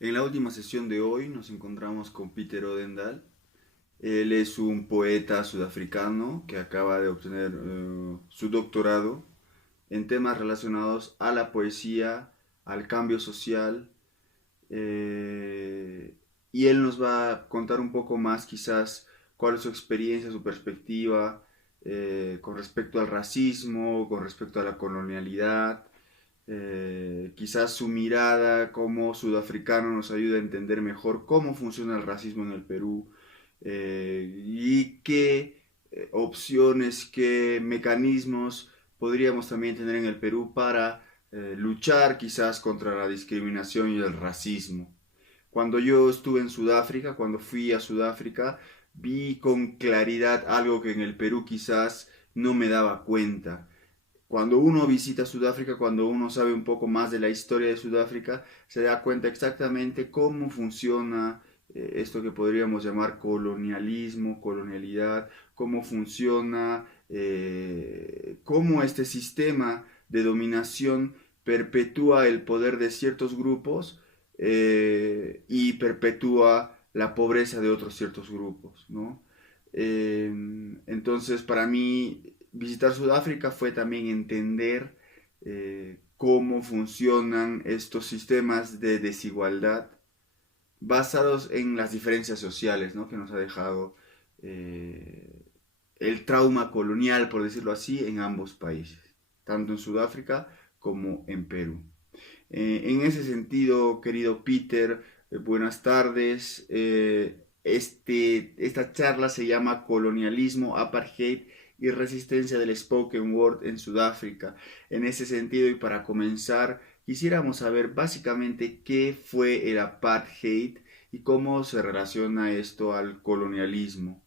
En la última sesión de hoy nos encontramos con Peter Odendaal. Él es un poeta sudafricano que acaba de obtener su doctorado en temas relacionados a la poesía, al cambio social, eh, y él nos va a contar un poco más quizás cuál es su experiencia, su perspectiva con respecto al racismo, con respecto a la colonialidad, quizás su mirada como sudafricano nos ayuda a entender mejor cómo funciona el racismo en el Perú y qué opciones, qué mecanismos podríamos también tener en el Perú para luchar quizás contra la discriminación y el racismo. Cuando yo estuve en Sudáfrica, cuando fui a Sudáfrica, vi con claridad algo que en el Perú quizás no me daba cuenta. Cuando uno visita Sudáfrica, cuando uno sabe un poco más de la historia de Sudáfrica, se da cuenta exactamente cómo funciona esto que podríamos llamar colonialismo, colonialidad, cómo funciona, cómo este sistema de dominación perpetúa el poder de ciertos grupos y perpetúa la pobreza de otros ciertos grupos, ¿no? Entonces, para mí, visitar Sudáfrica fue también entender cómo funcionan estos sistemas de desigualdad basados en las diferencias sociales, ¿no? Que nos ha dejado eh, el trauma colonial, por decirlo así, en ambos países, tanto en Sudáfrica como en Perú. En ese sentido, querido Peter, buenas tardes. Esta charla se llama Colonialismo, Apartheid y Resistencia del Spoken Word en Sudáfrica. En ese sentido, y para comenzar, quisiéramos saber básicamente qué fue el apartheid y cómo se relaciona esto al colonialismo.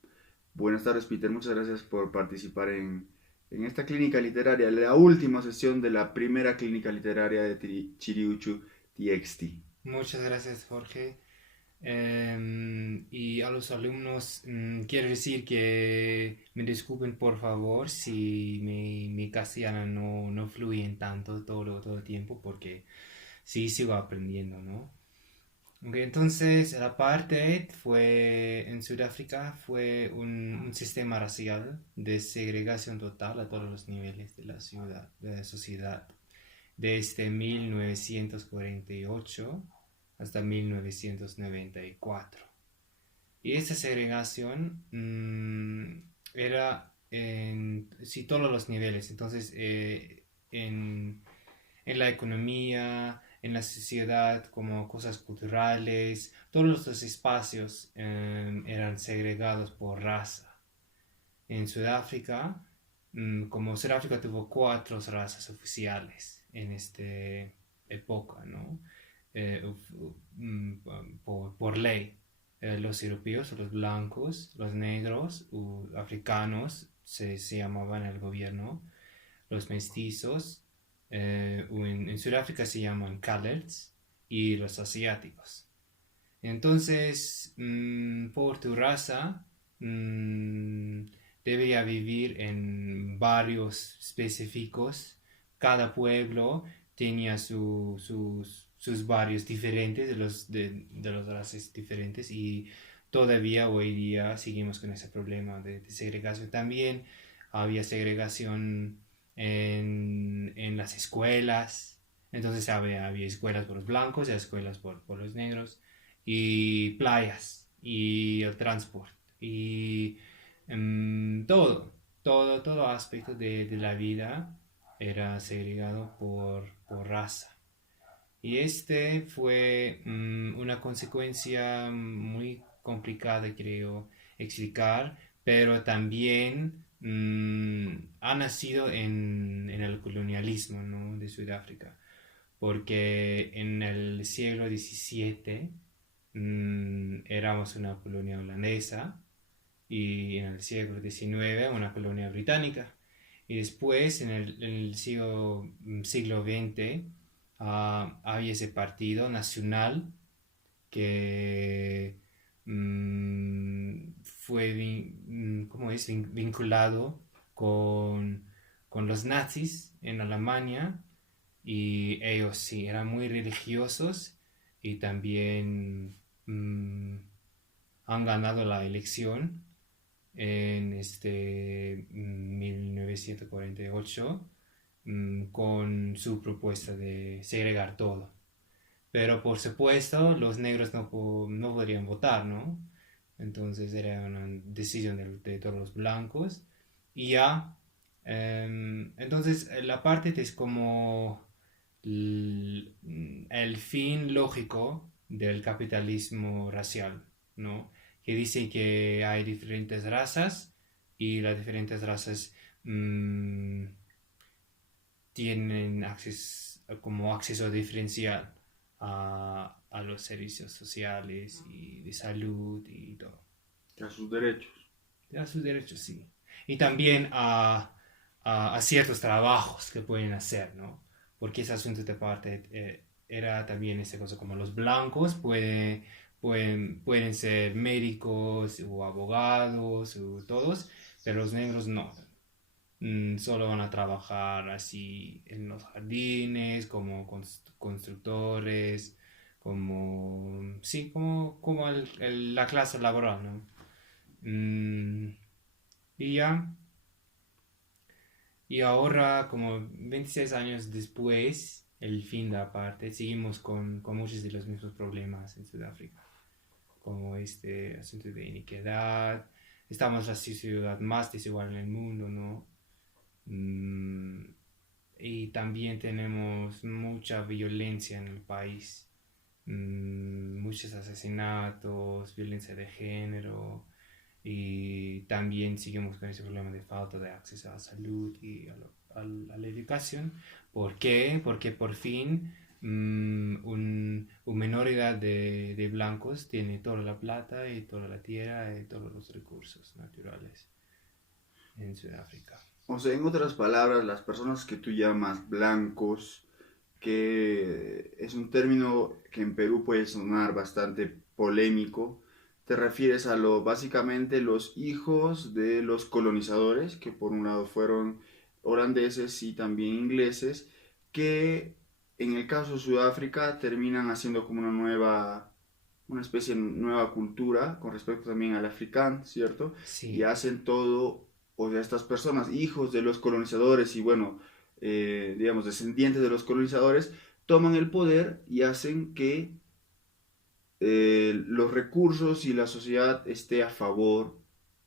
Buenas tardes, Peter. Muchas gracias por participar en esta clínica literaria, la última sesión de la primera clínica literaria de Chiriuchu TXT. Muchas gracias, Jorge. Y a los alumnos quiero decir que me disculpen por favor si mi castellano no fluye en tanto todo el tiempo porque sí sigo aprendiendo, ¿no? Ok, entonces el apartheid fue en Sudáfrica fue un sistema racial de segregación total a todos los niveles de la ciudad, de la sociedad desde 1948 hasta 1994. Y esta segregación era en sí, todos los niveles. Entonces, en la economía, en la sociedad, como cosas culturales, todos los espacios eran segregados por raza. En Sudáfrica, como Sudáfrica tuvo cuatro razas oficiales en esta época, ¿no? Eh, por ley. Los europeos, los blancos, los negros, africanos, se llamaban el gobierno, los mestizos, en Sudáfrica se llaman coloreds, y los asiáticos. Entonces, por tu raza, mm, debería vivir en barrios específicos. Cada pueblo tenía sus barrios diferentes, de los razas diferentes, y todavía hoy día seguimos con ese problema de segregación. También había segregación en las escuelas. Entonces había escuelas por los blancos y escuelas por los negros, y playas y el transporte y todo aspecto de la vida era segregado por raza. Y este fue una consecuencia muy complicada, creo, explicar, pero también ha nacido en el colonialismo, ¿no?, de Sudáfrica, porque en el siglo XVII éramos una colonia holandesa, y en el siglo XIX una colonia británica. Y después, en el siglo XX, había ese partido nacional que fue ¿cómo es? Vinculado con los nazis en Alemania, y ellos sí eran muy religiosos, y también han ganado la elección en 1948 con su propuesta de segregar todo. Pero por supuesto los negros no podrían votar, ¿no? Entonces era una decisión de todos los blancos. Y ya, entonces la parte es como el fin lógico del capitalismo racial, ¿no? Que dice que hay diferentes razas y las diferentes razas mm, tienen como acceso diferencial a los servicios sociales y de salud y todo. A sus derechos. A sus derechos, sí. Y también a ciertos trabajos que pueden hacer, ¿no? Porque ese asunto de parte era también esa cosa como los blancos pueden ser médicos o abogados o todos, pero los negros no. Solo van a trabajar así en los jardines, como constructores, como, sí, como la clase laboral, ¿no? Y ya, y ahora, como 26 años después, el fin de aparte, seguimos con muchos de los mismos problemas en Sudáfrica, como este asunto de iniquidad, estamos la ciudad más desigual en el mundo, ¿no? Mm, y también tenemos mucha violencia en el país, muchos asesinatos, violencia de género, y también seguimos con ese problema de falta de acceso a la salud y a la educación. ¿Por qué? Porque por fin una minoría de blancos tiene toda la plata y toda la tierra y todos los recursos naturales en Sudáfrica. O sea, en otras palabras, las personas que tú llamas blancos, que es un término que en Perú puede sonar bastante polémico, te refieres a lo básicamente los hijos de los colonizadores, que por un lado fueron holandeses y también ingleses, que en el caso de Sudáfrica terminan haciendo como una especie de nueva cultura con respecto también al africán, ¿cierto? Y Sí, hacen todo, o sea, estas personas, hijos de los colonizadores y bueno, digamos, descendientes de los colonizadores, toman el poder y hacen que los recursos y la sociedad esté a favor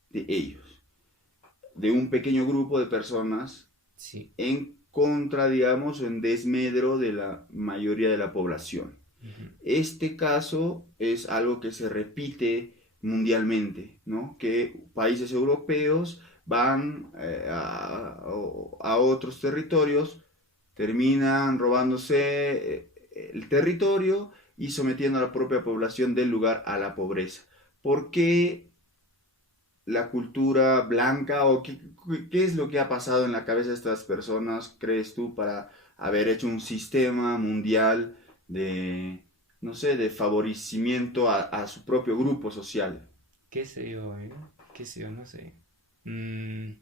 de ellos, de un pequeño grupo de personas sí. en contra, digamos, en desmedro de la mayoría de la población. Ujú. Este caso es algo que se repite mundialmente, ¿no? Que países europeos van a otros territorios, terminan robándose el territorio y sometiendo a la propia población del lugar a la pobreza. ¿Por qué la cultura blanca o qué es lo que ha pasado en la cabeza de estas personas, crees tú, para haber hecho un sistema mundial de, no sé, de favorecimiento a su propio grupo social? ¿Qué sé yo, eh? ¿Qué sé yo? No sé. Mm,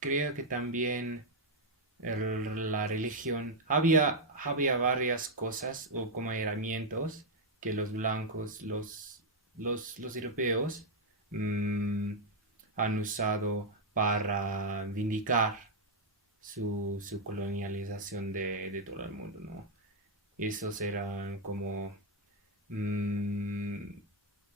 creo que también la religión, había varias cosas o como herramientas que los blancos, los europeos mm, han usado para vindicar su colonialización de todo el mundo, ¿no? Estos eran como mm,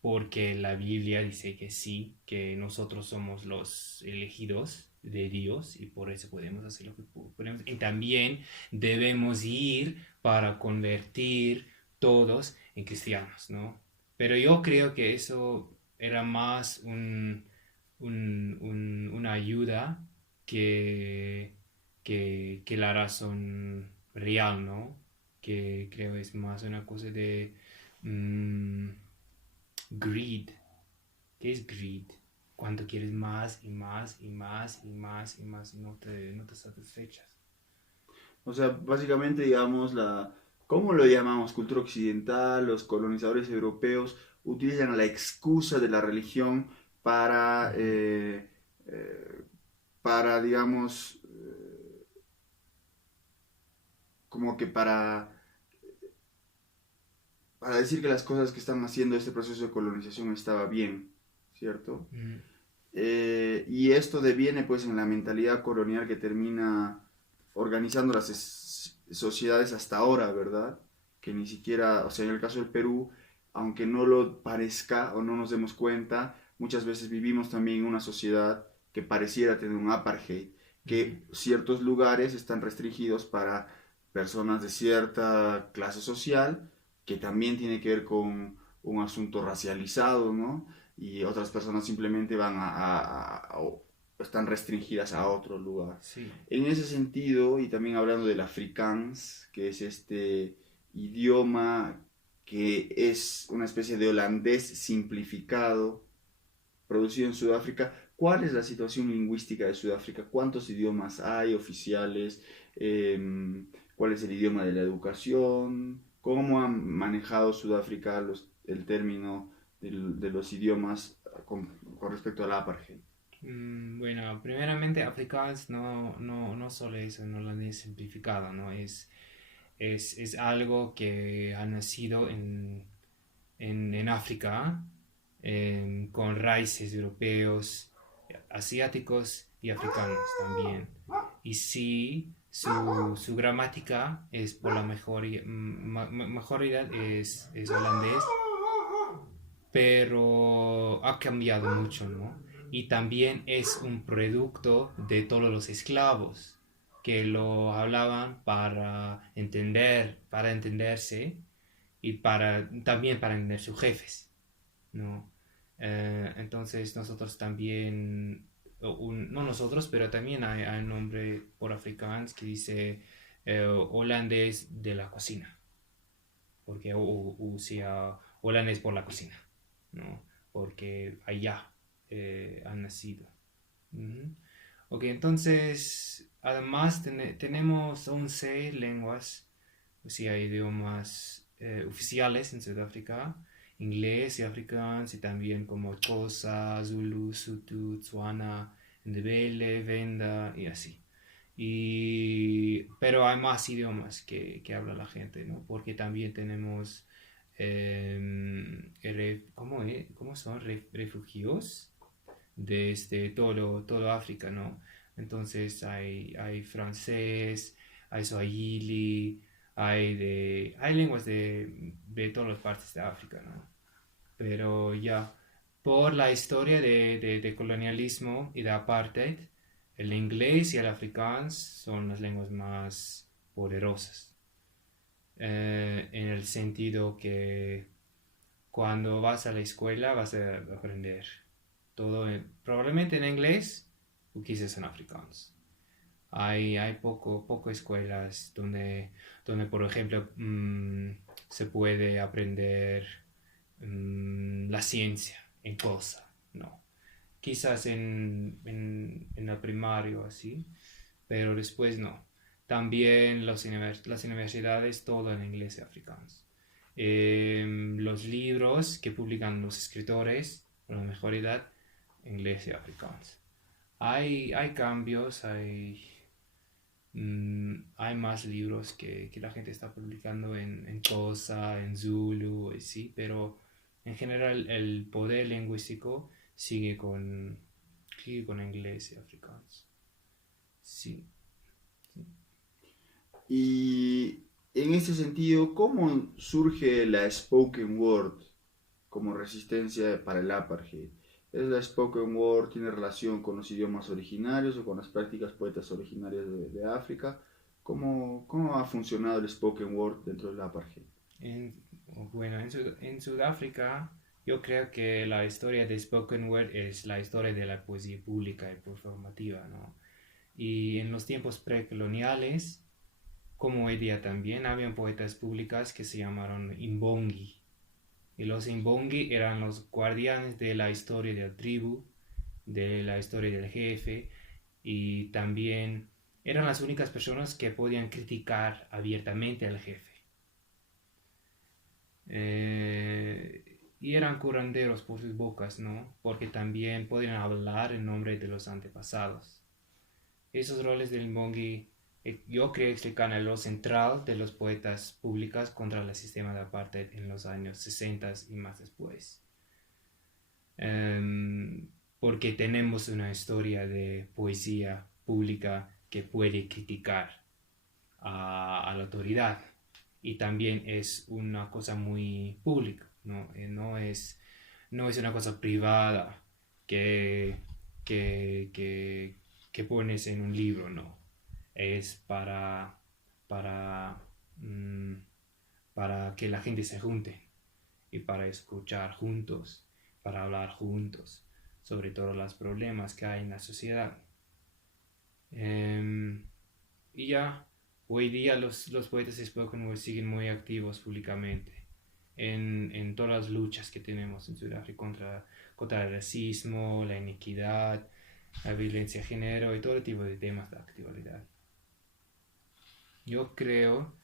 porque la Biblia dice que sí, que nosotros somos los elegidos de Dios y por eso podemos hacer lo que podemos. Y también debemos ir para convertir todos en cristianos, ¿no? Pero yo creo que eso era más una ayuda que, que la razón real, ¿no? Que creo es más una cosa de mm, greed. ¿Qué es greed? Cuando quieres más y más y más y más y más y no te satisfechas. O sea, básicamente, digamos, ¿cómo lo llamamos? Cultura occidental, los colonizadores europeos utilizan la excusa de la religión para, Ujú. para digamos, como que para decir que las cosas que están haciendo este proceso de colonización estaba bien, ¿cierto? Mm, Y esto deviene pues en la mentalidad colonial que termina organizando las sociedades hasta ahora, ¿verdad? Que ni siquiera, o sea, en el caso del Perú, aunque no lo parezca o no nos demos cuenta, muchas veces vivimos también en una sociedad que pareciera tener un apartheid, ujú, que ciertos lugares están restringidos para personas de cierta clase social, que también tiene que ver con un asunto racializado, ¿no? Y otras personas simplemente o están restringidas a otro lugar. sí. En ese sentido, y también hablando del Afrikaans, que es este idioma que es una especie de holandés simplificado, producido en Sudáfrica, ¿cuál es la situación lingüística de Sudáfrica? ¿Cuántos idiomas hay oficiales? ¿Cuál es el idioma de la educación? ¿Cómo ha manejado Sudáfrica el término de los idiomas con respecto al apartheid? Bueno, primeramente, Afrikaans no solo es un holandés simplificado, ¿no? Es algo que ha nacido en África, con raíces europeos, asiáticos y africanos también. Y sí, su gramática es por la mayoría es holandés, pero ha cambiado mucho, ¿no? Y también es un producto de todos los esclavos que lo hablaban para entenderse y también para entender sus jefes, ¿no? Entonces nosotros también, no nosotros, pero también hay un nombre por afrikaans que dice holandés de la cocina, porque o sea, holandés por la cocina, ¿no? Porque allá han nacido. Ujú. Ok, entonces, además tenemos 11 lenguas, o sea, idiomas oficiales en Sudáfrica, inglés y afrikaans, y también como Xhosa, Zulu, Sotho, Tswana, Ndebele, Venda y así. Pero hay más idiomas que habla la gente, ¿no? Porque también tenemos, ¿cómo son? Refugios desde todo África, ¿no? Entonces hay francés, hay swahili, hay lenguas de todas las partes de África, ¿no? Pero ya, por la historia de colonialismo y de apartheid, el inglés y el afrikaans son las lenguas más poderosas, en el sentido que cuando vas a la escuela vas a aprender todo, probablemente en inglés o quizás en afrikaans. Hay poco escuelas donde por ejemplo, se puede aprender la ciencia en cosa, no. Quizás en el primario así, pero después no. También las universidades, todo en inglés y afrikaans. Los libros que publican los escritores, con la mejor edad, inglés y afrikaans. Hay cambios, hay más libros que la gente está publicando en Xhosa, en Zulu, y sí, pero en general el poder lingüístico sigue con inglés y afrikaans. Sí, sí. Y en ese sentido, ¿cómo surge la spoken word como resistencia para el apartheid? ¿Es la spoken word tiene relación con los idiomas originarios o con las prácticas poetas originarias de África? ¿Cómo ha funcionado el spoken word dentro del apartheid? En, bueno, en Sudáfrica yo creo que la historia de spoken word es la historia de la poesía pública y performativa, ¿no? Y en los tiempos precoloniales, como hoy día también, habían poetas públicas que se llamaron Imbongi. Y los Imbongi eran los guardianes de la historia de la tribu, de la historia del jefe, y también eran las únicas personas que podían criticar abiertamente al jefe. Y eran curanderos por sus bocas, ¿no? Porque también podían hablar en nombre de los antepasados. Esos roles del Imbongi Yo creo que explican lo central de los poetas públicos contra el sistema de apartheid en los años 60 y más después. Em, Porque tenemos una historia de poesía pública que puede criticar a la autoridad y también es una cosa muy pública, ¿no? No es una cosa privada que, que pones en un libro, no. Es para, mm, para que la gente se junte y para escuchar juntos, para hablar juntos sobre todos los problemas que hay en la sociedad. Em, y ya, hoy día los poetas de spoken word siguen muy activos públicamente en todas las luchas que tenemos en Sudáfrica contra el racismo, la inequidad, la violencia de género y todo tipo de temas de actualidad. Yo creo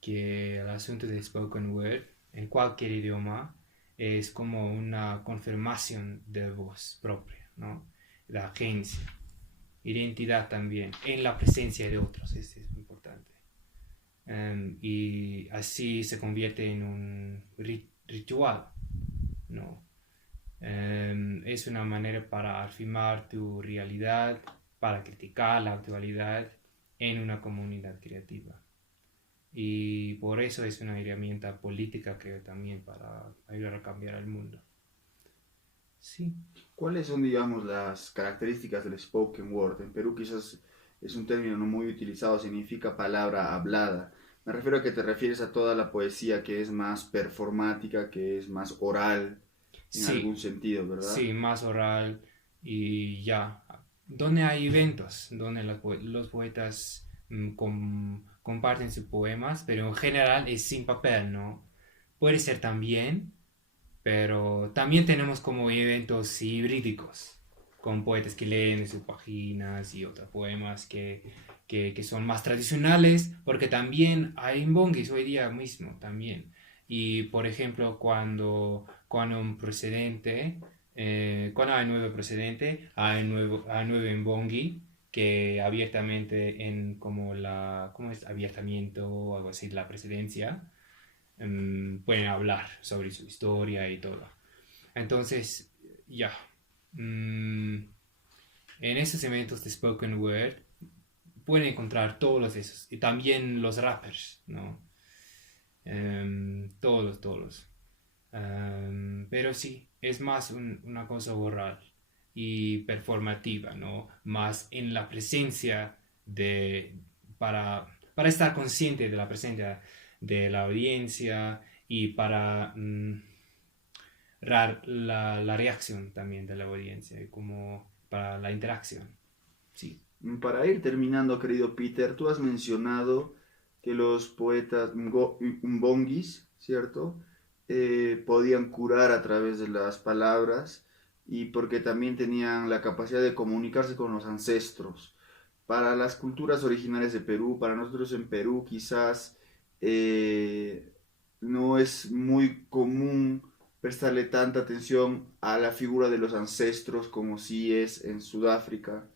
que el asunto de spoken word en cualquier idioma es como una confirmación de voz propia, ¿no? De agencia, identidad también, en la presencia de otros, es importante. Y así se convierte en un ritual, ¿no? Es una manera para afirmar tu realidad, para criticar la actualidad en una comunidad creativa. Y por eso es una herramienta política que también para ayudar a cambiar el mundo. Sí. ¿Cuáles son, digamos, las características del spoken word? En Perú quizás es un término no muy utilizado, significa palabra hablada. Me refiero a que te refieres a toda la poesía que es más performática, que es más oral, en algún Sí, sentido, ¿verdad? sí, más oral y ya. Donde hay eventos, donde los poetas comparten sus poemas, pero en general es sin papel, ¿no? Puede ser también, pero también tenemos como eventos híbridicos, con poetas que leen sus páginas y otros poemas que son más tradicionales, porque también hay mbongis hoy día mismo también. Y por ejemplo, cuando un precedente, cuando hay nuevo precedente, hay nuevo mbongi que abiertamente en como ¿cómo es? Abiertamiento o algo así, la presidencia, pueden hablar sobre su historia y todo. Entonces, ya. mm, en esos eventos de spoken word pueden encontrar todos esos. Y también los rappers, ¿no? Todos. Pero sí, es más una cosa oral y performativa, ¿no? Más en la presencia de, para estar consciente de la presencia de la audiencia y para la reacción también de la audiencia, como para la interacción. Sí. Para ir terminando, querido Peter, tú has mencionado que los poetas umbongis, ¿cierto? Podían curar a través de las palabras y porque también tenían la capacidad de comunicarse con los ancestros. Para las culturas originarias de Perú, para nosotros en Perú quizás eh, no es muy común prestarle tanta atención a la figura de los ancestros como sí es en Sudáfrica.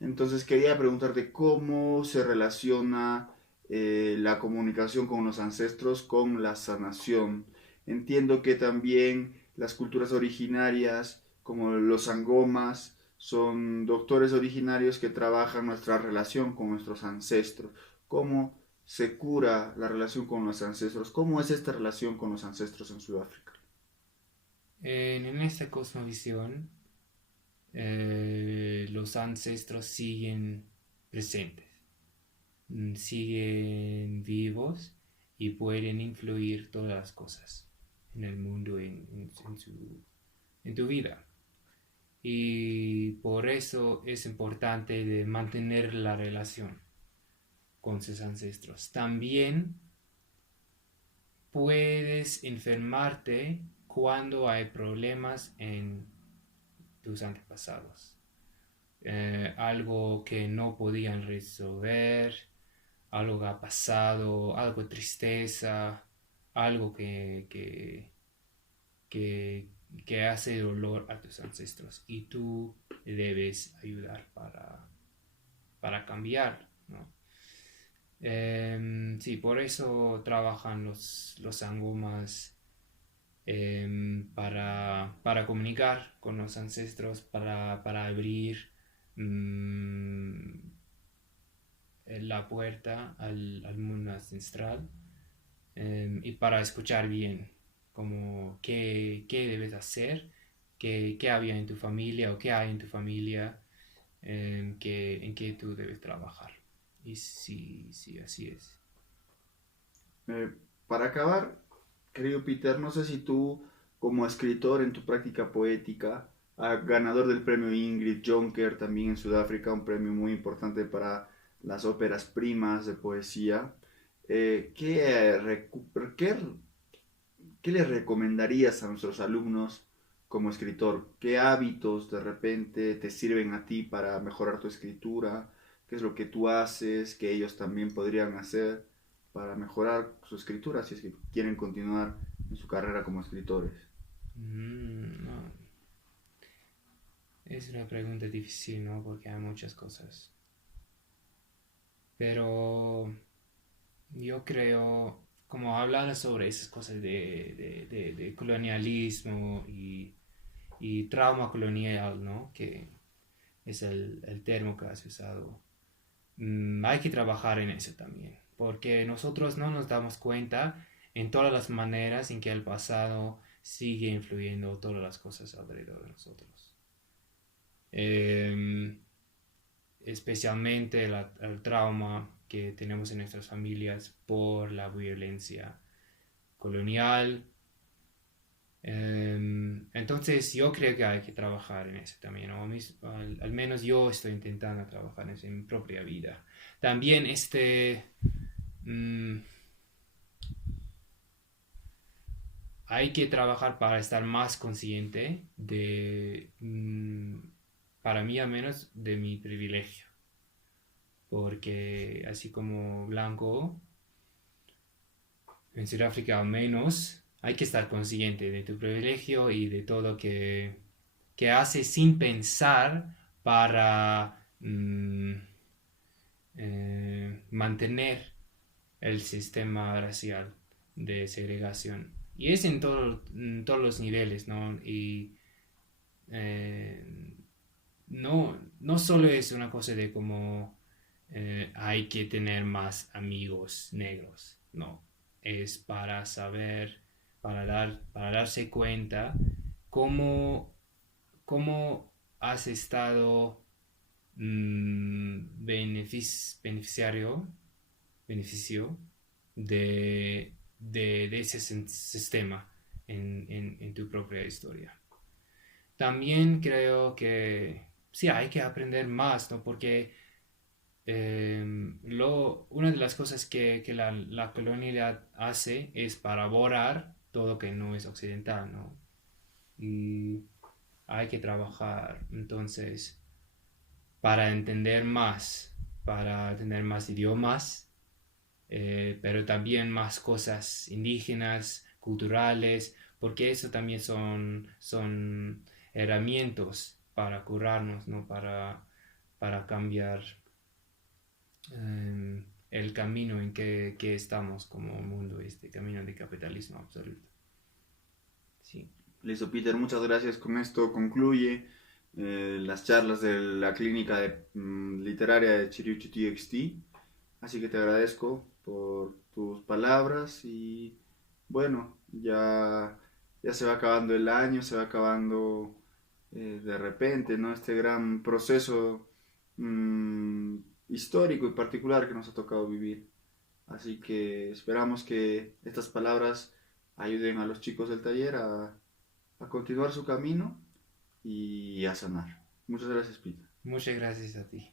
Entonces quería preguntarte cómo se relaciona la comunicación con los ancestros con la sanación. Entiendo que también las culturas originarias, como los sangomas, son doctores originarios que trabajan nuestra relación con nuestros ancestros. ¿Cómo se cura la relación con los ancestros? ¿Cómo es esta relación con los ancestros en Sudáfrica? En esta cosmovisión, los ancestros siguen presentes, siguen vivos y pueden influir todas las cosas en el mundo, en tu vida. Y por eso es importante de mantener la relación con sus ancestros. También puedes enfermarte cuando hay problemas en tus antepasados. Algo que no podían resolver, algo que ha pasado, algo de tristeza, algo que, que hace dolor a tus ancestros y tú debes ayudar para cambiar, ¿no? Sí, por eso trabajan los sangomas para comunicar con los ancestros, para abrir mm, la puerta al mundo ancestral y para escuchar bien, como qué debes hacer, qué había en tu familia o qué hay en tu familia, en qué tú debes trabajar. Y sí, sí, así es. Eh, para acabar, querido Peter, no sé si tú, como escritor en tu práctica poética, ganador del premio Ingrid Jonker también en Sudáfrica, un premio muy importante para las óperas primas de poesía, ¿qué, qué le recomendarías a nuestros alumnos como escritor? ¿Qué hábitos de repente te sirven a ti para mejorar tu escritura? ¿Qué es lo que tú haces que ellos también podrían hacer para mejorar su escritura si es que quieren continuar en su carrera como escritores? No, es una pregunta difícil, ¿no? Porque hay muchas cosas. Pero yo creo, como hablar sobre esas cosas de colonialismo y trauma colonial, ¿no? Que es el término que has usado. Hay que trabajar en eso también, porque nosotros no nos damos cuenta en todas las maneras en que el pasado sigue influyendo todas las cosas alrededor de nosotros. Em, Especialmente el trauma que tenemos en nuestras familias por la violencia colonial. Entonces yo creo que hay que trabajar en eso también, ¿no? Al menos yo estoy intentando trabajar en eso en mi propia vida. También mm, hay que trabajar para estar más consciente para mí al menos, de mi privilegio. Porque así como blanco, en Sudáfrica al menos, hay que estar consciente de tu privilegio y de todo que haces sin pensar para mantener el sistema racial de segregación. Y es en todos los niveles, ¿no? Y eh, no solo es una cosa de como hay que tener más amigos negros, no, es para saber, para darse cuenta cómo, cómo has estado beneficiario, beneficio de ese sistema en tu propia historia. También creo que sí hay que aprender más, ¿no? Porque una de las cosas que la colonialidad hace es para borrar todo que no es occidental, ¿no? Y hay que trabajar entonces para entender más, para tener más idiomas, pero también más cosas indígenas, culturales, porque eso también son herramientas para curarnos, ¿no? Para cambiar el camino en que estamos como mundo, este camino de capitalismo absoluto. Sí. Listo, Peter, muchas gracias. Con esto concluye las charlas de la clínica literaria de Chiriuchi TXT. Así que te agradezco por tus palabras y bueno, ya se va acabando el año, se va acabando de repente, ¿no? Este gran proceso mm, histórico y particular que nos ha tocado vivir. Así que esperamos que estas palabras ayuden a los chicos del taller a continuar su camino y a sanar. Muchas gracias, Pita. Muchas gracias a ti.